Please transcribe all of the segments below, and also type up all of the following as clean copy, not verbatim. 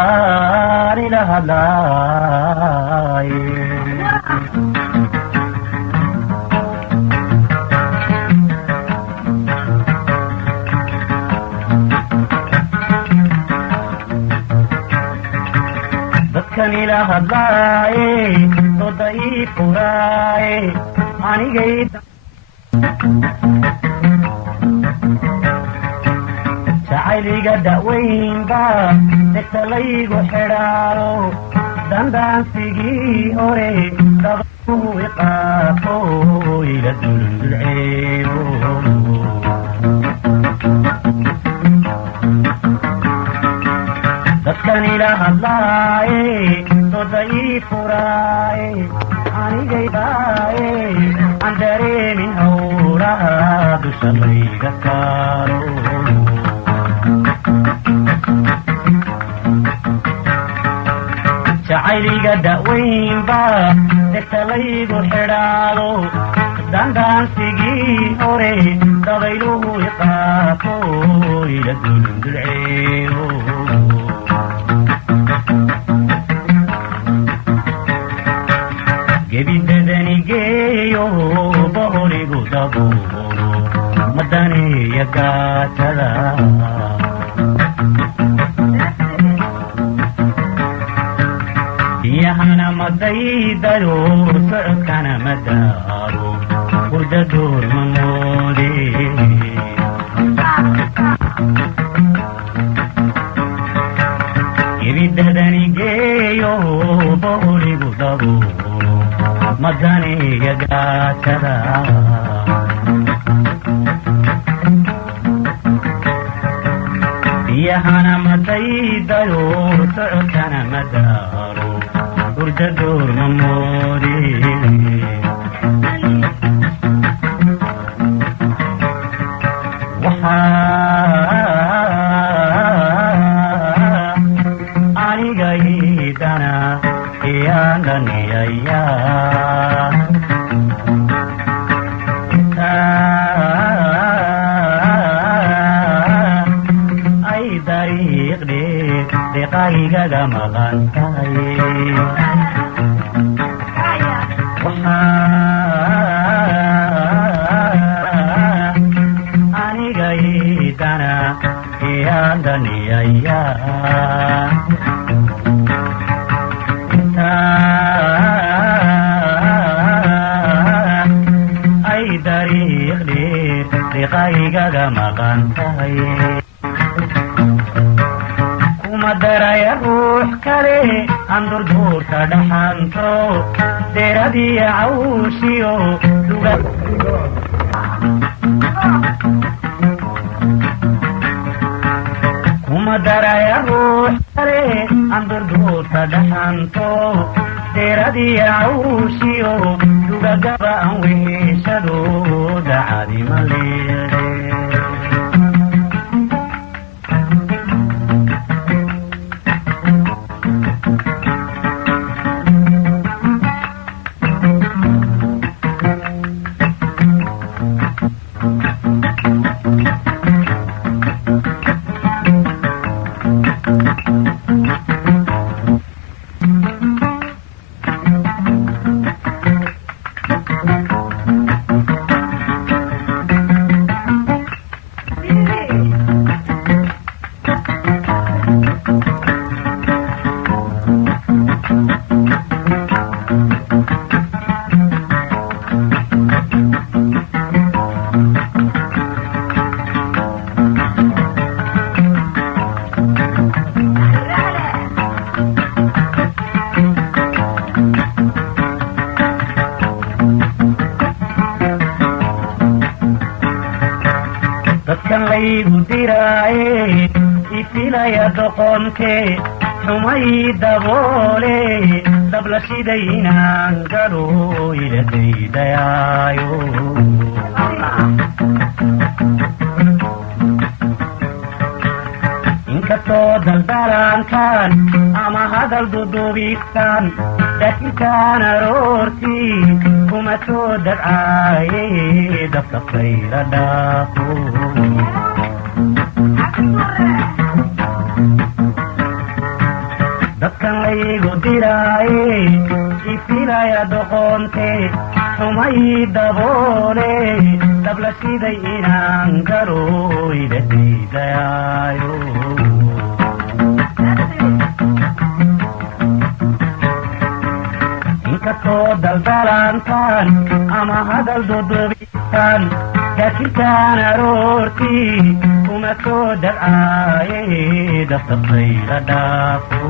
dadkaan ila hadlaay dadkan ila hadlaaye dooda ii furaaye anigay jacayliga da'weynba dhegta laygu xidhaalo dandaansigii hore dabaduhu iqaafo ila dulceebo dadkan ila hadlaaye dooda ii furaaye anigaydaaye aan dareemin howlaha dusha layga saaro jacayliga da'weynba dhegta laygu xidhaado dandaansigii hore dabayluhu iqaafo ila dulceebo gebidadani geeyo boholigu dabuuro madaneeya gaatada biyahana madaydayo socodkana madaaro hurda door ma moode gebidadani geeyo boholigu dabuuro madaneeya gaatada biyahana madaydayo socodkana madaaro hurda door ma moode waxaa aniga iidana iyaan dhaniyaya ay dariiqdhe deqaygaga maqan tahay aniga iidana iyaan dhaniyaya ay dariiqdhe deqaygaga maqan tahay kuma daraya ruux kale aan durduurka dhaxanto deeradiya cawshiyo duga kuma daraya ruux kale aan durduurka dhaxanto deeradiya cawshiyo dugagaba aan weheshado dacadi ma leede dadkan laygu diraaye ifilaya doqonke xumay daboole dabla shiday inaan galo ila daydayaayo inkastoo daldalankan ama hadal dudubisan laakinkaan aroortii kuma soo dabcaaye dabka fayra dhaafo laygu diraaye ifilaya doqonte xumay daboole dabla siday inaan galo ida diidayaayo inkastoo daldalantaan ama hadal dodobistaan daakirtaan aroortii kuma soo dabcaaye dafdafayla dhaafo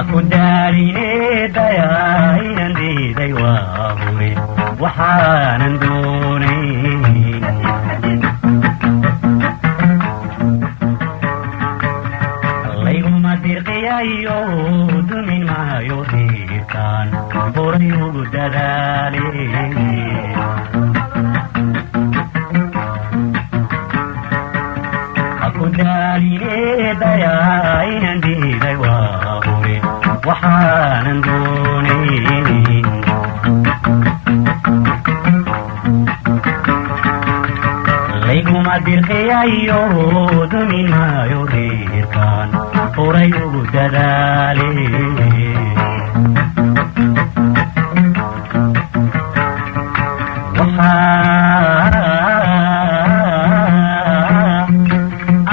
aku daarine dayaa inan diiday waa hure waxaanan doonay layguma dirqiyayo dumin maayo diirtaan horay ugu dadaale aku daarine dayaa inan diiday waa hure waxaanan doonay layguma dirqiyayo dumin maayo diirkaan horay ugu dadaale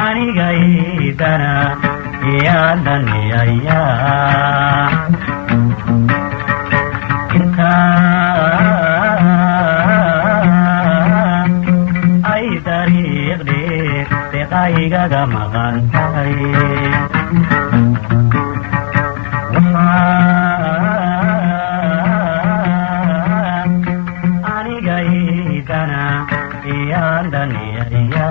aniga idana yaadaniyaya ay dariiqdheer deeqaygaga maqan tahay aniga idana yaadaniyaya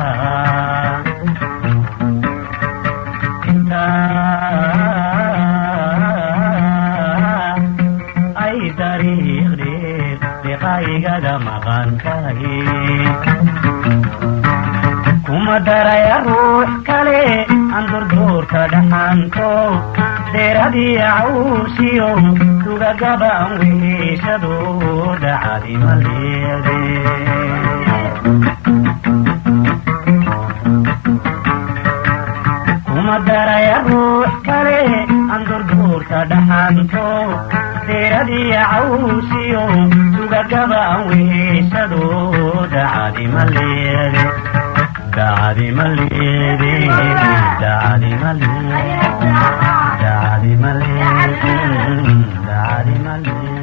ay dariiqdheer deeqaygada maqan tahay kuma daraya ruux kale aan durduurka dhaxanto deeradii cawsiyo tugagaba an weheshado dhacadi ma leede kuma daraya ruux kale aan durduurka dhaxanto deeradii cawsiyo tugagaba an weheshado dhacadi ma leede dacadi ma leede dacadi ma leede dacadi ma leede dacadi ma leede